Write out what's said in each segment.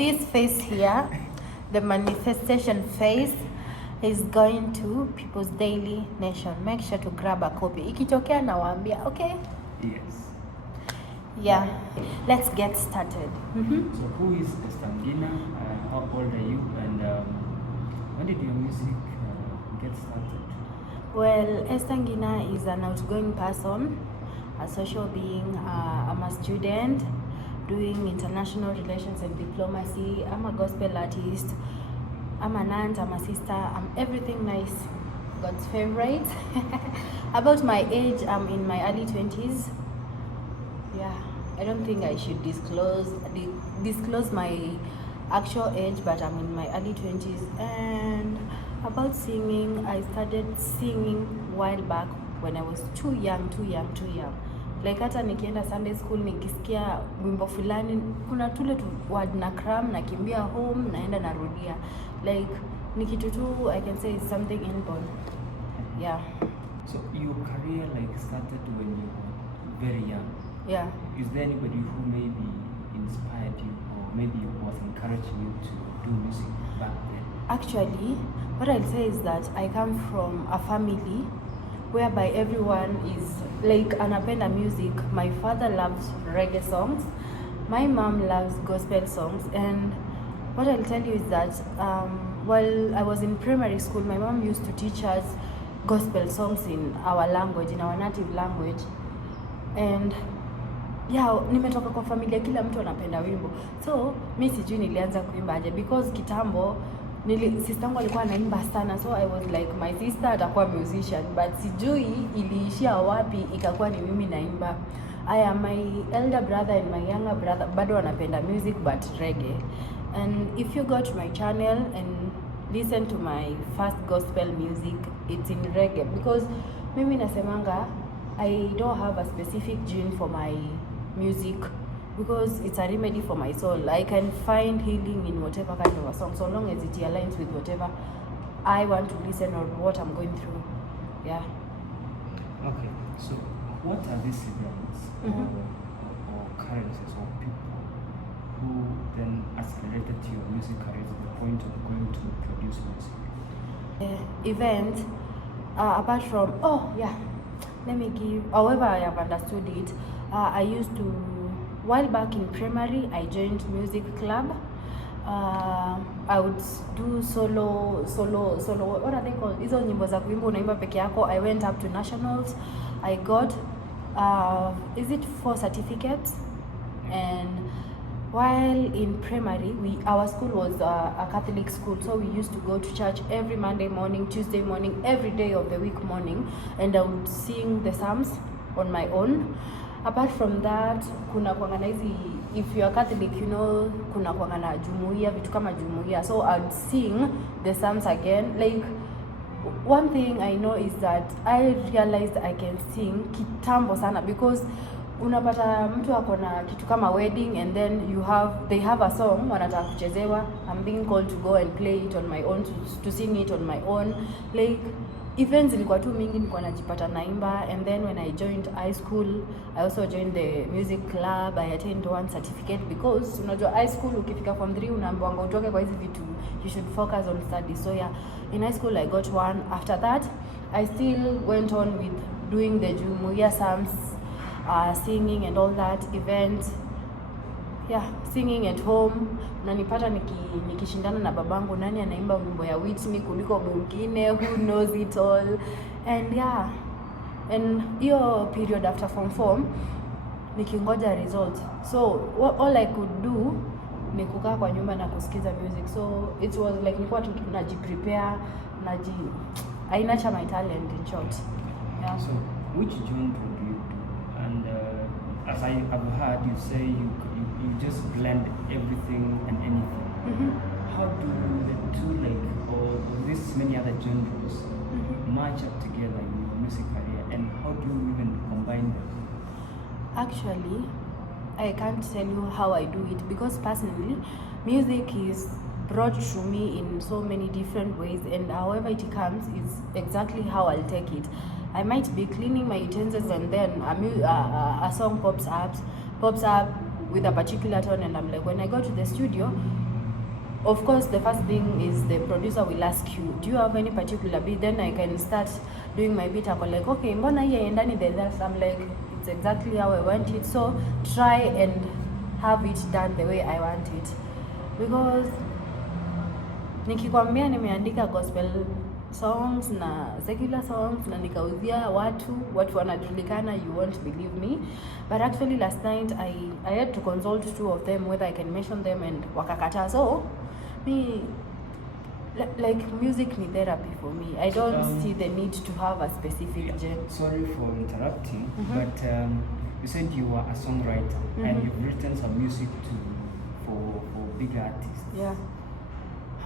This face here, the manifestation face, is going to People's Daily Nation. Make sure to grab a copy. Ikitokea nawaambia, okay? Yes. Yeah. Let's get started. So who is Ngina? How old are you? And when did your music get started? Well, Ngina is an outgoing person, a social being. I'm a student doing international relations and diplomacy. I'm a gospel artist. I'm an aunt, I'm a sister, I'm everything nice. God's favorite. About my age, I'm in my early 20s. Yeah, I don't think I should disclose my actual age, but I'm in my early 20s. And about singing, I started singing a while back when I was too young. Like hata nikienda Sunday school nikisikia wimbo fulani, kuna tule tu word na cram, nakimbia home, naenda narudia. Like ni kitu tu, I can say it's something inborn. Yeah. So your career like started when you were very young. Yeah. Is there anybody who maybe inspired you or maybe was encouraging you to do music back then? Actually, what I'll say is that I come from a family whereby everyone is like anapenda music. My father loves reggae songs, my mom loves gospel songs, and what I'll tell you is that while I was in primary school, my mom used to teach us gospel songs in our language, in our native language. And yeah, nimetoka kwa familia kila mtu anapenda wimbo, so mi sijui nilianza kuimba aje, because kitambo sister yangu alikuwa anaimba sana, so I was like my sister atakuwa musician, but sijui iliishia wapi ikakuwa ni mimi naimba. My elder brother and my younger brother bado wanapenda music but reggae. And if you go to my channel and listen to my first gospel music, it's in reggae, because mimi nasemanga I don't have a specific gene for my music, because it's a remedy for my soul. I can find healing in whatever kind of a song, so long as it aligns with whatever I want to listen or what I'm going through. Yeah. Okay, so what are these events or occurrences or people who then accelerated your music career to the point of going to produce music? Event, apart from, let me give, however I have understood it, I used to, while back in primary, I joined music club. I would do solo, what are they called? Hizo nyimbo za kuimba unaimba peke yako. I went up to nationals. I got, is it 4 certificates? And while in primary, our school was a Catholic school, so we used to go to church every Monday morning, Tuesday morning, every day of the week morning, and I would sing the psalms on my own. Apart from that, kuna kuangana hizi, if you are Catholic, you know, kuna kuangana jumuiya, vitu kama jumuiya, so I'd sing the psalms again. Like, one thing I know is that I realized I can sing kitambo sana, because unapata mtu akona kitu kama wedding and then they have a song wanataka kuchezewa, I'm being called to go and play it on my own, to sing it on my own. Like, events ilikuwa tu mingi, nilikuwa najipata naimba. And then when I joined high school, I also joined the music club. I attained 1 certificate, because unajua high school ukifika form 3 unaambiwa utoke kwa hizi vitu, you should focus on studies. So yeah, in high school I got 1. After that I still went on with doing the jumuiya psalms, singing and all that events. Yeah, singing at home. Nanipata nikishindana na babangu, nani anaimba wimbo ya Whitney kuliko mwingine, who knows it all. And yeah, and hiyo period after form 4 nikingoja result, so all I could do ni kukaa kwa nyumba na kusikiza music. So it was like nilikuwa tu najiprepare, I nurture my talent, in short. Yeah. So which genre do you do? And as I have heard you say, you just blend everything and anything. How do the two, like, or this many other genres match up together in your music career, and how do you even combine them? Actually, I can't tell you how I do it, because personally, music is brought to me in so many different ways, and however it comes is exactly how I'll take it. I might be cleaning my utensils and then a song pops up with a particular tone, and I'm like, when I go to the studio, of course, the first thing is the producer will ask you, do you have any particular beat? Then I can start doing my beat. I'm like, okay, mbona hii haendani the rest? I'm like, it's exactly how I want it. So try and have it done the way I want it, because nikikwambia nimeandika gospel songs na secular songs na nikauzia watu wanajulikana, you won't believe me. But actually last night I had to consult 2 of them whether I can mention them, and wakakata. So me, like, music ni therapy for me. I don't see the need to have a specific genre. Sorry for interrupting, but you said you are a songwriter and you've written some music for big artists. Yeah.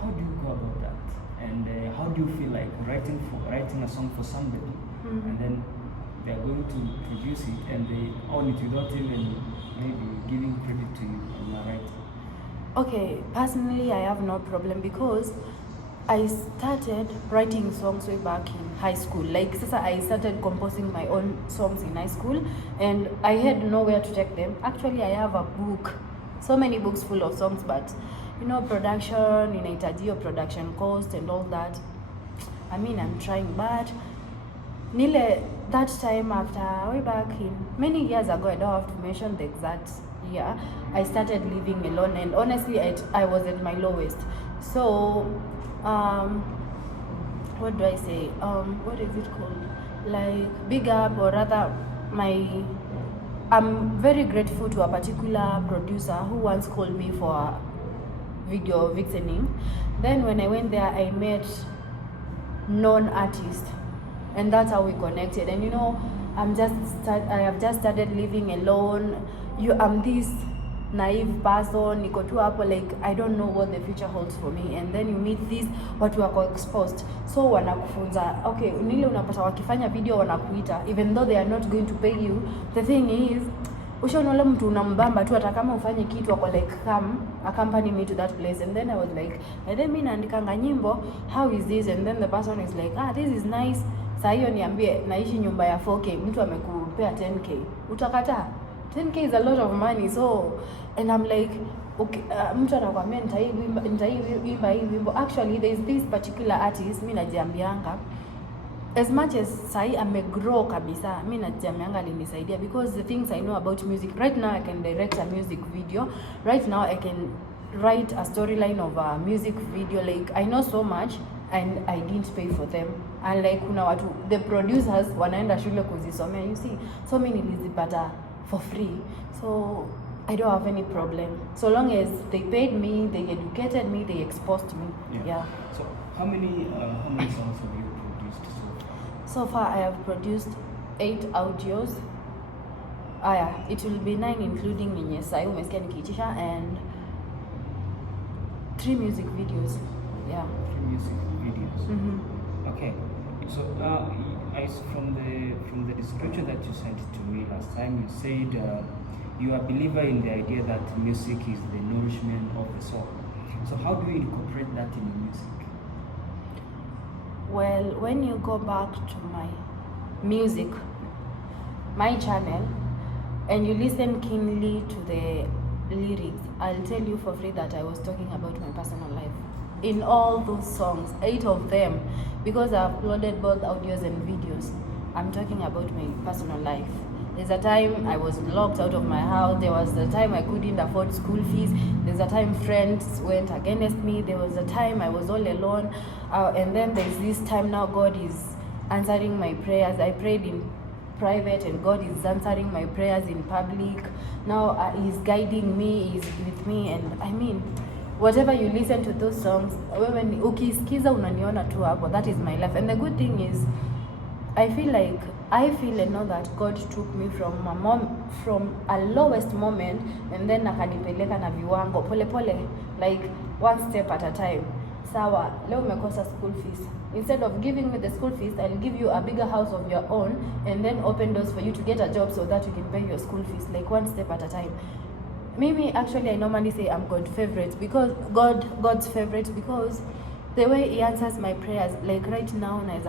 How do you go about that? And how do you feel like writing a song for somebody, and then they are going to produce it and they own it without even maybe giving credit to you when you are writing? Okay, personally I have no problem, because I started writing songs way back in high school. Like, sasa I started composing my own songs in high school, and I had nowhere to take them. Actually, I have a book, so many books full of songs, but you know, production, inahitaji production cost and all that. I mean, I'm trying, but that time, after way back in many years ago, I don't have to mention the exact year, I started living alone, and honestly I was at my lowest. So what do I say, what is it called, like, big up, or rather I'm very grateful to a particular producer who once called me for a video vixening. Then when I went there, I met known artists, and that's how we connected. And you know, I have just started living alone. I'm this naive person, niko tu hapo, like I don't know what the future holds for me. And then you meet these watu wako exposed, so wanakufunza. Okay, nile unapata wakifanya video wanakuita, even though they are not going to pay you. The thing is, ushaona mtu unambamba tu, hata kama ufanye kitu wako like, come accompany me to that place. And then I was like, and then mimi naandikanga nyimbo, how is this? And then the person is like, this is nice. Saa hiyo niambie naishi nyumba ya 4K, mtu amekupea 10K, utakataa? 10K is a lot of money. So, and I'm like, okay, mtu anakuambia nitaiimba hii wimbo. Actually, there is this particular artist, mimi najiambianga, as much as sai amegrow kabisa, mimi najiambianga alinisaidia, because the things I know about music right now, I can direct a music video. Right now I can write a storyline of a music video. Like, I know so much, and I didn't pay for them. And like, kuna watu, the producers wanaenda shule kuzisomea, you see. So many nilizipata for free. So I don't have any problem, so long as they paid me, they educated me, they exposed me. Yeah. So how many songs have you produced so far? So far I have produced 8 audios. It will be 9 including Ngina sai umesikia nikiitisha, and 3 music videos. Yeah. 3 music videos. Okay. So from the description that you sent to me last time, you said you are a believer in the idea that music is the nourishment of the soul. So how do you incorporate that in your music? Well, when you go back to my music, my channel, and you listen keenly to the lyrics, I'll tell you for free that I was talking about my personal life. In all those songs, 8 of them, because I've uploaded both audios and videos, I'm talking about my personal life. There's a time I was locked out of my house. There was a time I couldn't afford school fees. There's a time friends went against me. There was a time I was all alone. And then there's this time now God is answering my prayers. I prayed in private and God is answering my prayers in public. Now He's guiding me, He's with me. And I mean, whatever you listen to those songs, when ukisikiza unaniona tu hapo, that is my life. And the good thing is, I feel and know that God took me from a lowest moment, and then akanipeleka na viwango pole pole, like one step at a time. Sawa, leo umekosa school fees. Instead of giving me the school fees, I'll give you a bigger house of your own, and then open doors for you to get a job so that you can pay your school fees, like one step at a time. Maybe actually I normally say I'm God's favorite, because God's favorite, because the way He answers my prayers, like right now, like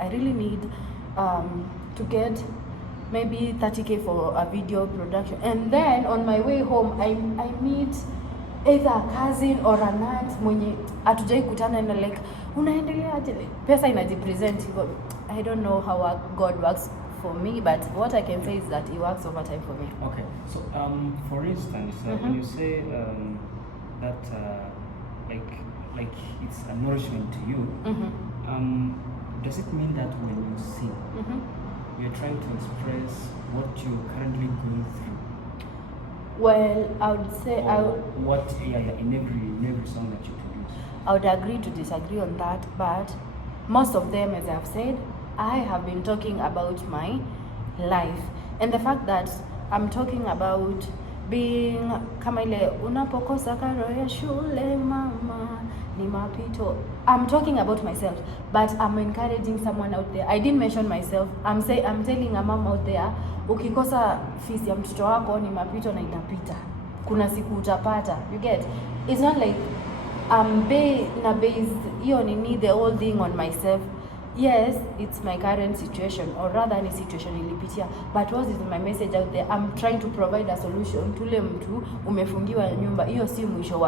I really need to get maybe 30K for a video production, and then on my way home I meet either a cousin or an aunt mwenye hatujai kutana na like unaendeleaje, pesa inajipresent hivyo. I don't know how God works for me, but what I can say is that He works over time for me. Okay, so for instance, when you say that like it's a nourishment to you, does it mean that when you sing, you're trying to express what you're currently going through? Well, I would say in every song that you produce. I would agree to disagree on that, but most of them, as I've said, I have been talking about my life, and the fact that I'm talking about being kama ile unapokosa karo ya shule mama ni mapito. I'm talking about myself, but I'm encouraging someone out there. I didn't mention myself. I'm telling a mom out there, ukikosa fees ya mtoto wako ni mapito na itapita. Kuna siku utapata. You get? It's not like I'm based hiyo nini the whole thing on myself. Yes, it's my current situation, or rather ni situation ilipitia, but what is my message out there? I'm trying to provide a solution. Tule mtu umefungiwa nyumba, hiyo si mwisho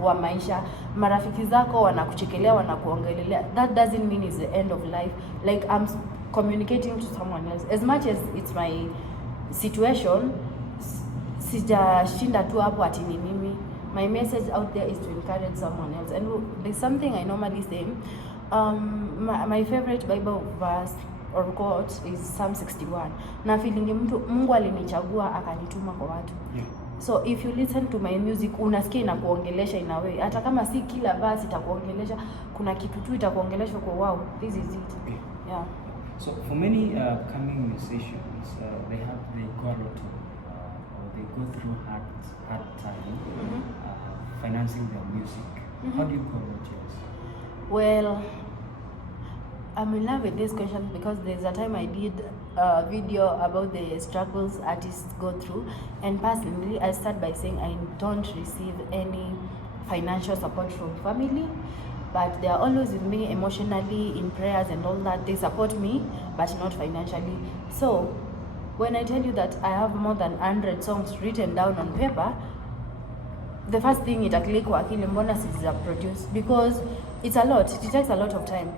wa maisha. Marafiki zako wanakuchekelea, wanakuongelelea, that doesn't mean it's the end of life. Like I'm communicating to someone else. As much as it's my situation, sijashinda tu hapo ati ni mimi. My message out there is to encourage someone else. And there's something I normally say. My favorite Bible verse or quote is Psalm 61. Na feeling Mungu alinichagua akanituma kwa watu. Yeah. So if you listen to my music, unasikia inakuongelesha in a way. Hata kama si kila verse itakuongelesha, kuna kitu tu itakuongelesha kwa wow, this is it. Yeah. So for many coming musicians, they go a lot of, or they go through hard time financing their music. How do you go about yours? Well, I'm in love with this question because there's a time I did a video about the struggles artists go through, and personally I start by saying I don't receive any financial support from family, but they are always with me emotionally, in prayers and all that. They support me, but not financially. So when I tell you that I have more than 100 songs written down on paper, the first thing itaklik kwa akili, mbona siza produce, because it's a lot. It takes a lot of time.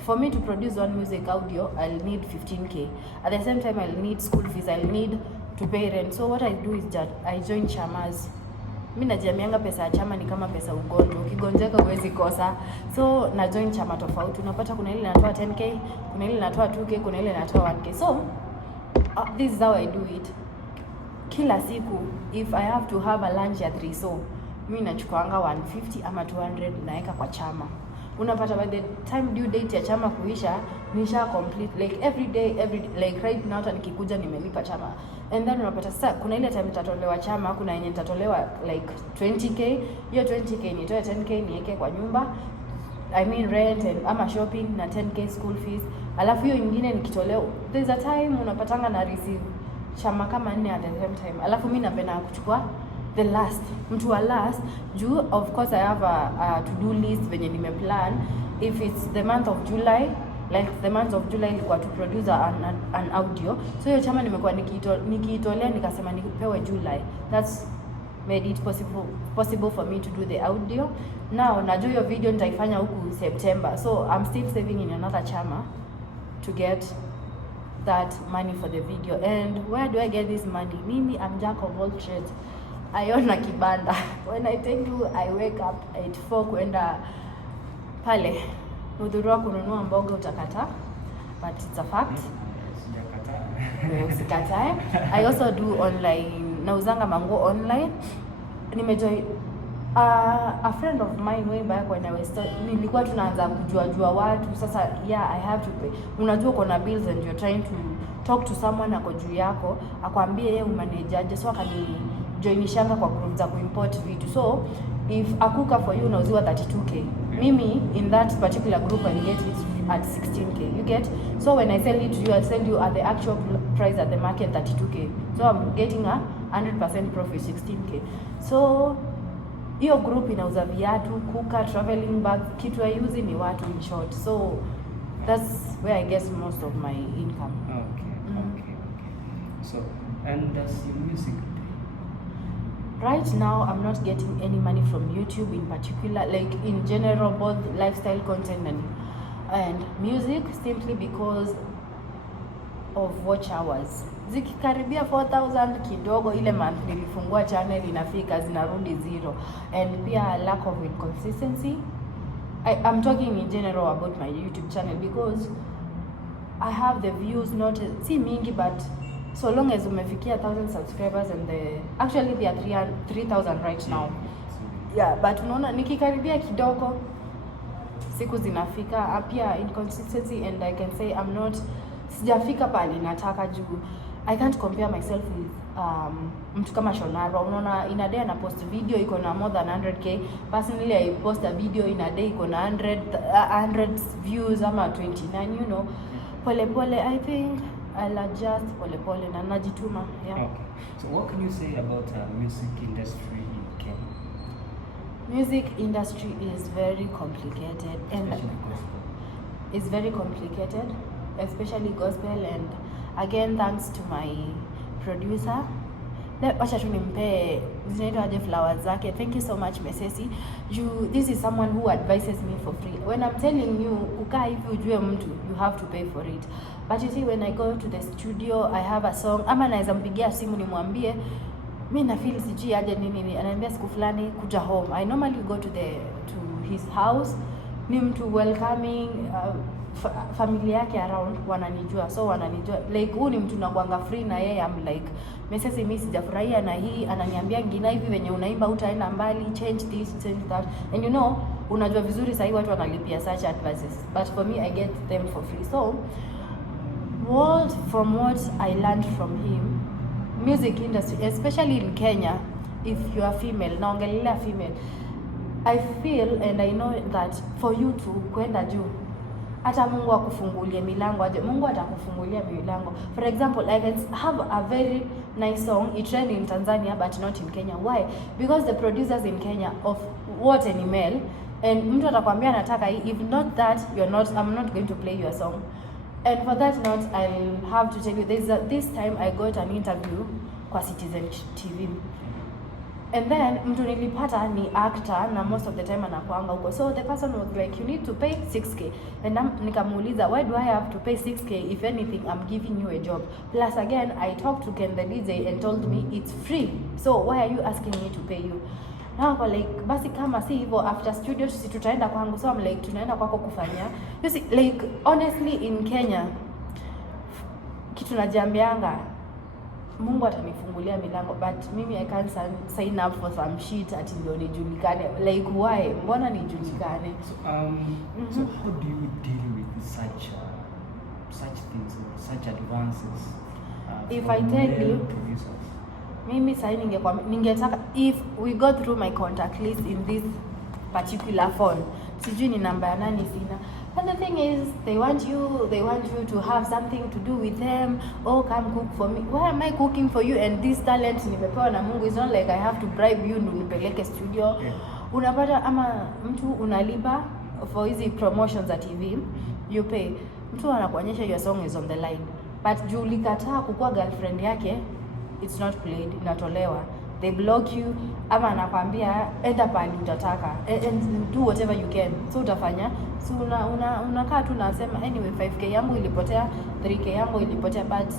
For me to produce one music audio, I'll need 15K. At the same time, I'll need school fees, I'll need to pay rent. So what I do is that I join chamas. Mimi najamianga pesa ya chama ni kama pesa ugonjwa. Ukigonjeka huwezi kosa. So na join chama tofauti. Unapata kuna ile inatoa 10K, kuna ile inatoa 2K, kuna ile inatoa 1K. So this is how I do it. Kila siku, if I have to have a lunch ya 3 so, mimi nachukuanga 150 ama 200 naeka kwa chama. Unapata by the time due date ya chama kuisha, nisha complete like every day like right now hata nikikuja nimelipa chama. And then unapata sasa kuna ile time nitatolewa chama, kuna yenye nitatolewa like 20K, hiyo 20K nitoe 10K niweke kwa nyumba, I mean rent and ama shopping, na 10K school fees. Alafu hiyo nyingine nikitolewa, there's a time unapatanga na receive chama kama 4 at the same time. Alafu mimi napenda kuchukua the last, mtu wa last juu of course I have a to-do list venye nimeplan. If it's the month of July, like the month of July ilikuwa to produce an audio, so hiyo chama nimekuwa nikiitolea nikasema nipewe July. That's made it possible for me to do the audio. Now najua hiyo video nitaifanya huku September, so I'm still saving in another chama to get that money for the video. And where do I get this money? Mimi, I'm jack of all trades. I own a kibanda. When I tell you I wake up at 4 kwenda pale Mudhurwa kununua mboga utakata, but it's a fact. Usikatae. I also do online, nauzanga mango online. Nimejoin a friend of mine way back when I was nilikuwa tunaanza kujua watu. Sasa yeah, I have to pay. Unajua kuna bills and you're trying to talk to someone ako juu yako, akwambie yeye umanageaje. So akani joinishanga kwa group za kuimport vitu. So if a cooker for you unauziwa 32K, mimi in that particular group I get it at 16K. You get? So when I sell it to you, I sell you at the actual price at the market 32K. So I'm getting a 100% profit 16K. So hiyo group inauza viatu, cooker, traveling bag, kitu I use ni watu in short. So that's where I get most of my income. Okay. So, and does your music Right now, I'm not getting any money from YouTube in particular, like in general, both lifestyle content and music, simply because of watch hours. Zikikaribia 4000 kidogo, ile month nilifungua channel inafika zinarudi zero, and pia lack of inconsistency. I'm talking in general about my YouTube channel because I have the views, not si mingi, but so long as umefikia 1000 subscribers, and actually they are 3000 right now. Yeah, but unaona nikikaribia kidogo siku zinafika, pia inconsistency, and I can say I'm not, sijafika pali nataka juu I can't compare myself with mtu kama Shonara. Unaona in a day na post video iko na more than 100k. Personally I post a video in a day iko na 100 views ama 29, you know. Pole pole, I think I'll adjust pole pole na najituma. Yeah. Okay. So what can you say about music industry in Kenya? Music industry is very complicated, and it's very complicated, especially gospel. And again, thanks to my producer. Wacha tu nimpe zinaitwa aje flowers zake. Thank you so much Mesesi. This is someone who advises me for free. When I'm telling you ukaa hivi ujue mtu, you have to pay for it. But you see, when I go to the studio, I have a song, ama naweza mpigia simu nimwambie mimi na feel siji aje nini, ananiambia siku fulani kuja home. I normally go to his house. Ni mtu welcoming, familia yake around wananijua, so wananijua like huyu ni mtu nakuanga free na yeye. I'm like Mesesi, mimi sijafurahia na hii, ananiambia Ngina hivi venye unaimba utaenda mbali, change this, change that. And you know, unajua vizuri sasa watu wanalipia such advices, but for me I get them for free. So from what I learned from him, music industry, especially in Kenya, if you are female, naongelea female, I feel and I know that for you to kwenda juu, hata Mungu akufungulie milango aje, Mungu atakufungulia milango. For example, I can have a very nice song, it trend in Tanzania but not in Kenya. Why? Because the producers in Kenya of what an email, and mtu atakwambia nataka hii, if not that I'm not going to play your song. And for that note, I'll have to tell you, this time I got an interview kwa Citizen TV. And then mtu nilipata ni actor na most of the time anakuanga huko. So the person was like, you need to pay 6k. And nikamuuliza, why do I have to pay 6k? If anything, I'm giving you a job. Plus again, I talked to Ken the DJ and told me it's free. So why are you asking me to pay you? Now I'm like, basi kama si hivyo, after studio si tutaenda kwangu. So I'm like, tunaenda kwako kufanya. You see, like honestly in Kenya, kitu najiambianga, Mungu atanifungulia milango, but mimi I can't sign up for some shit ati ndio nijulikane. Like why? Mbona nijulikane? So how do you deal with such things, such advances? If I tell you, mimi sasa ningetaka, if we go through my contact list in this particular phone, sijui ni namba ya nani sina. And the thing is, they want you to have something to do with them. Oh, come cook for me. Why am I cooking for you? And this talent nimepewa na Mungu. It's not like I have to bribe you ndo nipeleke studio. Yeah. Unapata ama mtu unalipa for hizi promotions za TV, you pay. Mtu anakuonyesha your song is on the line. But juu ulikataa kukuwa girlfriend yake, it's not played, inatolewa. They block you, ama anakwambia enda pali utataka and do whatever you can. So utafanya, so unakaa tu nasema anyway 5k yangu ilipotea, 3k yangu ilipotea, but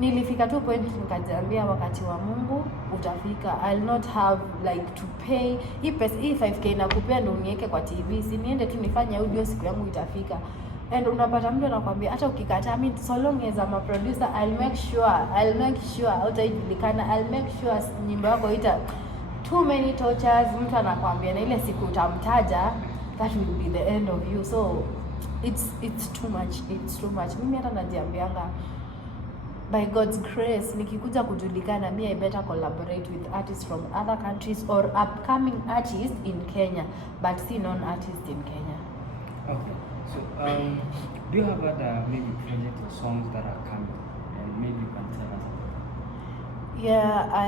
nilifika tu point nikajiambia wakati wa Mungu utafika. I'll not have like to pay hii 5k nakupea ndo uniweke kwa TV, si niende tu nifanye audio, siku yangu itafika. And unapata mtu anakuambia hata ukikataa, I mean so long as I'm a producer, I'll make sure hautajulikana, I'll make sure nyimbo yako ita too many tortures. Mtu anakuambia na ile siku utamtaja, that will be the end of you. So it's too much. Mimi hata najiambianga by God's grace nikikuja kujulikana, me I better collaborate with artists from other countries or upcoming artists in Kenya, but see non-artists in Kenya. Okay. So, do you have other maybe projects or songs that are coming, and maybe you can tell us about? Yeah, I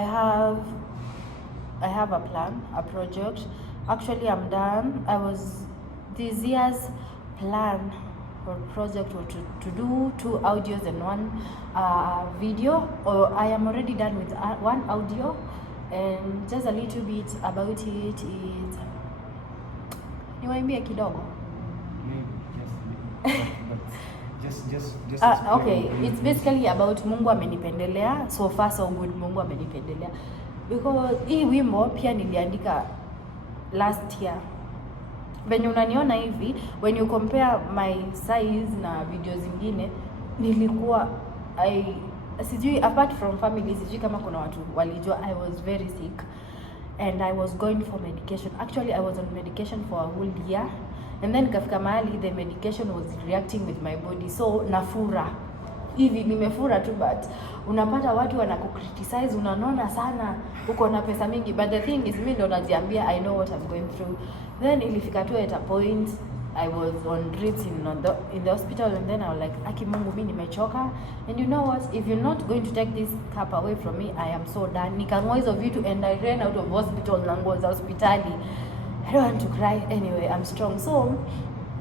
have a plan, a project. Actually, I'm done. This year's plan or project was to do 2 audios and 1 video. Or I am already done with 1 audio, and just a little bit about it is niwaimbie kidogo. Okay, it's basically about Mungu amenipendelea, so far so good. Mungu amenipendelea because hii wimbo pia niliandika last year. Venye unaniona hivi, when you compare my size na video zingine, nilikuwa sijui, apart from family, sijui kama kuna watu walijua I was very sick and I was going for medication. Actually I was on medication for a whole year, and then kafika mahali the medication was reacting with my body, so nafura hivi, nimefura tu, but unapata watu wanakukriticize, unanona sana, uko na pesa mingi, but the thing is mimi ndo najiambia I know what I'm going through. Then ilifika tu at a point I was on drips in the hospital, and then I was like, aki Mungu, mimi nimechoka, and you know what, if you're not going to take this cup away from me, I am so done. Nikang'oa hizo vitu and I ran out of hospital na nguo za hospitali. I don't want to cry anyway, I'm strong. So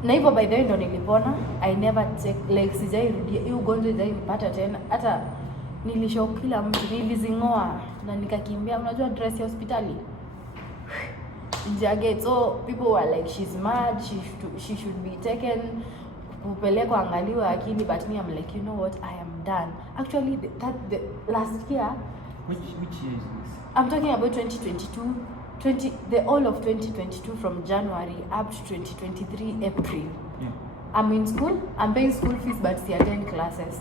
na hivyo by the way ndo nilipona. I never take like sijairudia hiyo ugonjwa, sijaipata tena. Hata nilishock kila mtu, nilizing'oa na nikakimbia, unajua dress ya hospitali jacket. So people were like, she's mad, she should be taken kupelekwa angaliwa akili, but me I'm like, you know what, I am done. Actually the last year, which year is this? I'm talking about 2022, the all of 2022 from January up to 2023 April. Yeah. I'm in school, I'm paying school fees, but I attend classes.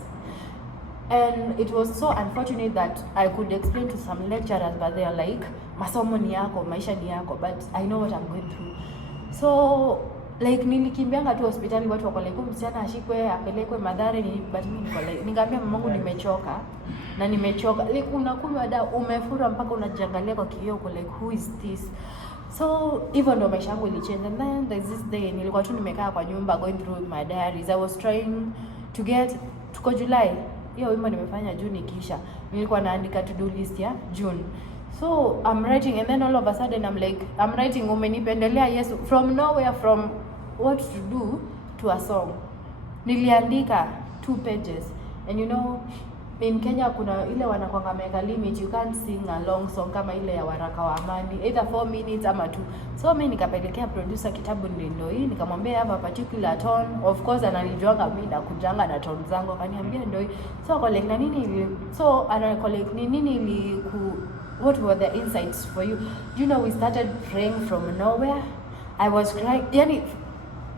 And it was so unfortunate that I could explain to some lecturers, but they are like, masomo ni yako, maisha ni yako, but I know what I'm going through. So like nilikimbianga tu hospitali, watu wako like, msichana ashikwe apelekwe Mathare, but mimi niko like, nikamwambia mamangu nimechoka na nimechoka. Like unakunywa dawa, umefura mpaka unajiangalia kwa kioo, uko like, who is this? So even ndo maisha yangu ilichange. And then there's this day nilikuwa tu nimekaa kwa nyumba going through my diaries. I was trying to get, tuko July, hiyo wimbo nimefanya June ikisha, nilikuwa naandika to do list ya June. So I'm writing, and then all of a sudden I'm writing umenipendelea Yesu, from nowhere, from what to do to a song. Niliandika 2 pages, and you know in Kenya kuna ile wanakwanga meka limit, you can't sing a long song kama ile ya Waraka wa Amani, either 4 minutes ama 2. So mimi nikapelekea producer kitabu ndio hii, nikamwambia have a particular tone. Of course ananijuanga mimi na kujanga na tone zangu, akaniambia ndio hii. So collect na nini, so ana collect ni nini ili what were the insights for you? You know, we started praying from nowhere. I was crying. Yani,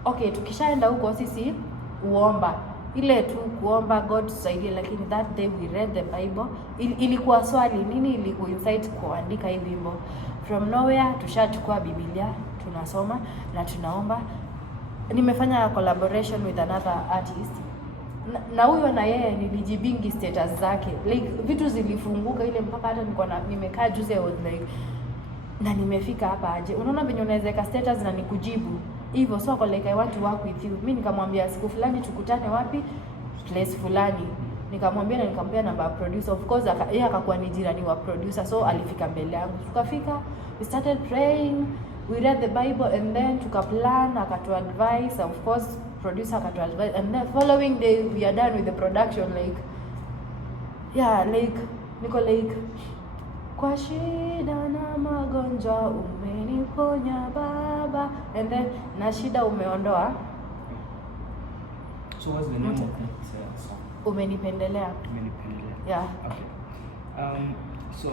okay, tukishaenda huko sisi uomba. Ile tu kuomba God tusaidie, lakini that day we read the Bible. Ilikuwa swali, nini iliku insight kuandika hii wimbo? From nowhere tushachukua Biblia, tunasoma na tunaomba. Nimefanya collaboration with another artist. Na huyo na yeye nilijibingi status zake, like vitu zilifunguka ile mpaka hata niko na nimekaa juzi, I was like, na nimefika hapa aje? Unaona venye unaweza status na nikujibu hivyo. So ako like, I want to work with you. Mimi nikamwambia siku fulani tukutane wapi, place fulani, nikamwambia na nikampea namba producer. Of course yeye akakuwa ni jirani wa producer, so alifika mbele yangu, tukafika, we started praying, we read the Bible, and then tukaplan, akatu advice, of course producer akatu advice, and then following day we are done with the production. Like yeah, like niko like, kwa shida na magonjwa umeniponya Baba, and then na shida umeondoa. So what's the name of that song? Umenipendelea. Umenipendelea. Yeah. Okay. So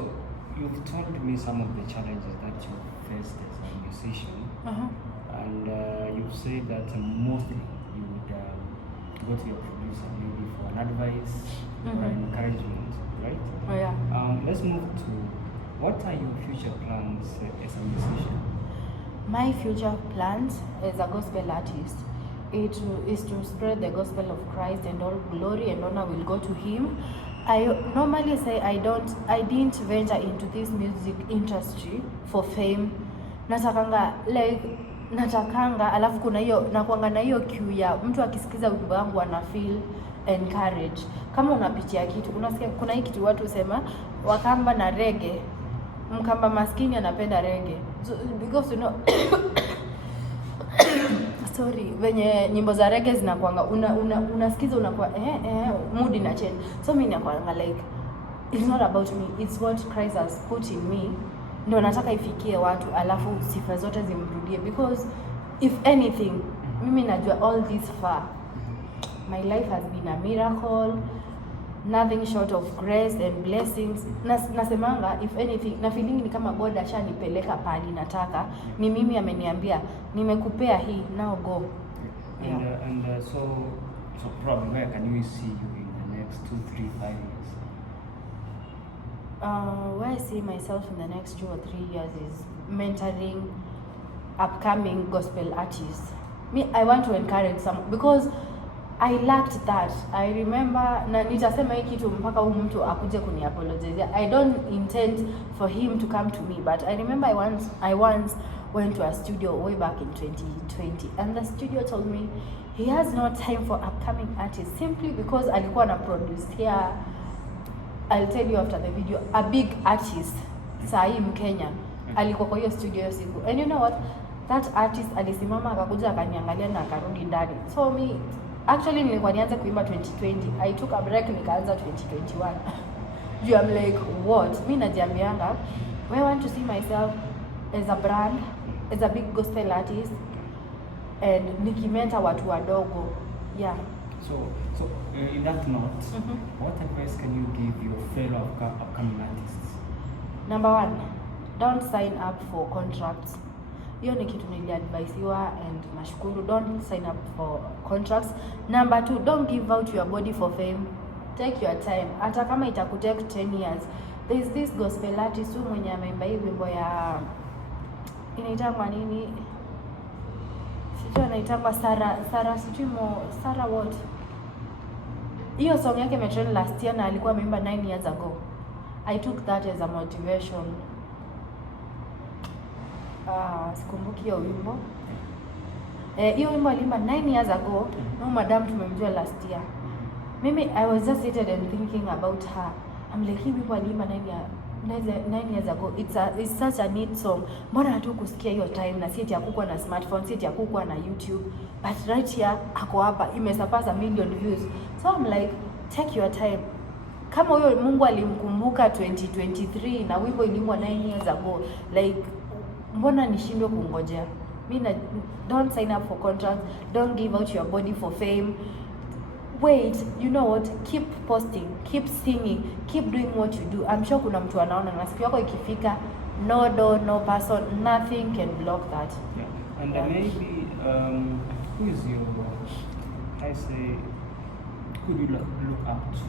you've told me some of the challenges that you faced as a musician, and you've said that mostly you would go to your producer maybe for an advice or encouragement, right? Oh yeah. Let's move to, what are your future plans as a musician? My future plans as a gospel artist, it is to spread the gospel of Christ, and all glory and honor will go to Him. I normally say I didn't venture into this music industry for fame. Natakanga alafu kuna hiyo nakuanga na hiyo kiu ya mtu akisikiza wimbo wangu ana feel encourage. Kama unapitia kitu, unasikia kuna hii kitu watu sema Wakamba na reggae, Mkamba maskini anapenda reggae. So, because you know sorry, venye nyimbo za reggae zinakuanga unasikiza unakuwa mood ina change. So mimi nakuanga like it's not about me, it's what Christ has put in me. Ndio nataka ifikie watu, alafu sifa zote zimrudie, because if anything, mimi najua all this far, my life has been a miracle, nothing short of grace and blessings. Nasemanga if anything, na feeling ni kama God ashanipeleka pali nataka, ni mimi ameniambia nimekupea hii, now go. So probably where can we see you in the next 2, 3, 5 years? Where I see myself in the next 2 or 3 years is mentoring upcoming gospel artists. I want to encourage some, because I lacked that. I remember, na nitasema hii kitu mpaka huyu mtu akuje kuni apologize. I don't intend for him to come to me, but I remember I once went to a studio way back in 2020, and the studio told me he has no time for upcoming artists simply because alikuwa na produce here. I'll tell you after the video, a big artist Sahi Mkenya alikuwa kwa hiyo studio siku, and you know what, that artist alisimama akakuja akaniangalia na akarudi ndani. So me actually nilikuwa nianze kuimba 2020, I took a break nikaanza 2021. I'm like what, mi najiambianga I want to see myself as a brand, as a big gospel artist, and nikimenta watu wadogo. Yeah. So in that note, what advice can you give your fellow upcoming artists? Number 1, don't sign up for contracts. Hiyo ni kitu niliadvisiwa and nashukuru. Don't sign up for contracts. Number 2, don't give out your body for fame. Take your time. Hata kama itakutake 10 years. There is this gospel artist who mwenye ameimba hii wimbo ya inaitangwa nini? Sijui anaitangwa Sarah what? Hiyo song yake imetrend last year na alikuwa ameimba 9 years ago. I took that as a motivation. Sikumbuki hiyo wimbo. Hiyo wimbo alimba 9 years ago, no madam tumemjua last year. Mimi I was just seated and thinking about her. I'm like, hii wimbo alimba 9 years ago. It's such a neat song. Mbona hatu kusikia hiyo time, na si eti hakukuwa na smartphone, si eti hakukuwa na YouTube, but right here ako hapa imesurpass 1 million views. So I'm like, take your time. Kama huyo Mungu alimkumbuka 2023 na wimbo ilimbwa 9 years ago, like mbona nishindwe kungojea? Don't sign up for contracts, don't give out your body for fame. Wait, you know what? Keep posting, keep singing, keep doing what you do. I'm sure kuna mtu anaona na siku yako ikifika, no door, no person, nothing can block that. Yeah. And maybe who is your, who do you look up to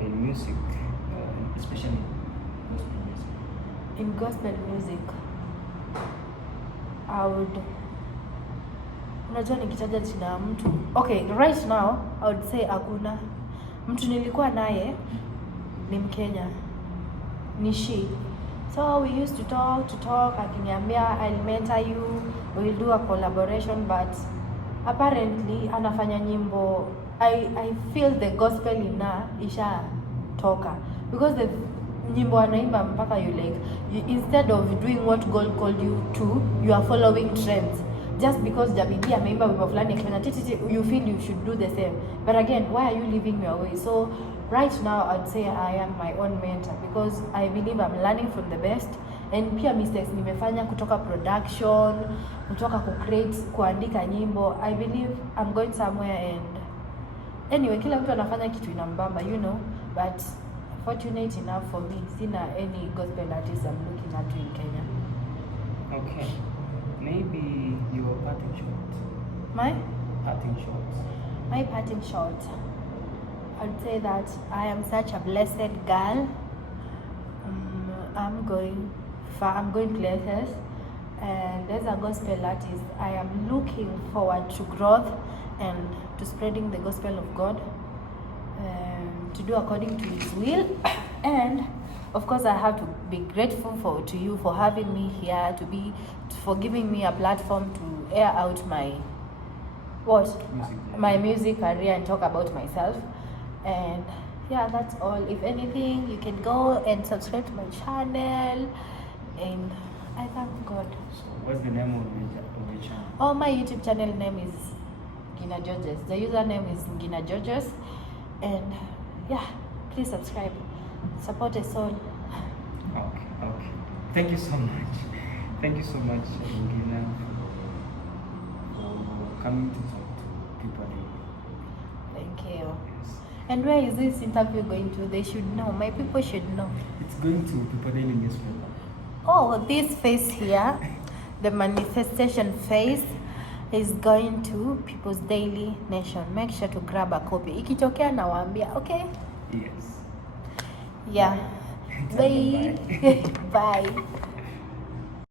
in music, especially gospel music? In gospel music, I would, unajua nikitaja jina ya mtu, okay, right now I would say hakuna. Mtu nilikuwa naye ni Mkenya, ni she. So we used to talk, akiniambia I'll mentor you, we'll do a collaboration, but apparently anafanya nyimbo. I feel the gospel ina isha toka, because the nyimbo anaimba mpaka you like, instead of doing what God called you to, you are following trends. Just because Jabidi ameimba wimbo fulani you feel you should do the same. But again, why are you living your way? So right now I'd say I am my own mentor, because I believe I'm learning from the best, and pia mistakes nimefanya kutoka production, kutoka kucreate, kuandika nyimbo. I believe I'm going somewhere, and anyway, kila mtu anafanya kitu inambamba, you know, but fortunate enough for me, sina any gospel artist I'm looking at in Kenya. Okay. Maybe your parting shot. My parting shot. My parting shot, I'd say that I am such a blessed girl. I'm going far, I'm going places, and as a gospel artist, I am looking forward to growth and to spreading the gospel of God, to do according to His will. And of course, I have to be grateful to you for having me here, for giving me a platform to air out my music career and talk about myself. And yeah, that's all. If anything, you can go and subscribe to my channel, and I thank God. So what's the name of your channel? Oh, my YouTube channel name is Ngina Georges. The username is Ngina Georges, and yeah, please subscribe. Support us all. Okay, okay. Thank you so much. Thank you so much, Ngina, for coming to talk to people. Thank you. Yes. And where is this interview going to? They should know. My people should know. It's going to People Daily newspaper. Oh, this face here, the manifestation face, is going to People's Daily Nation. Make sure to grab a copy. Ikitokea nawaambia, okay? Yes. Yeah. Bye. Bye. Bye.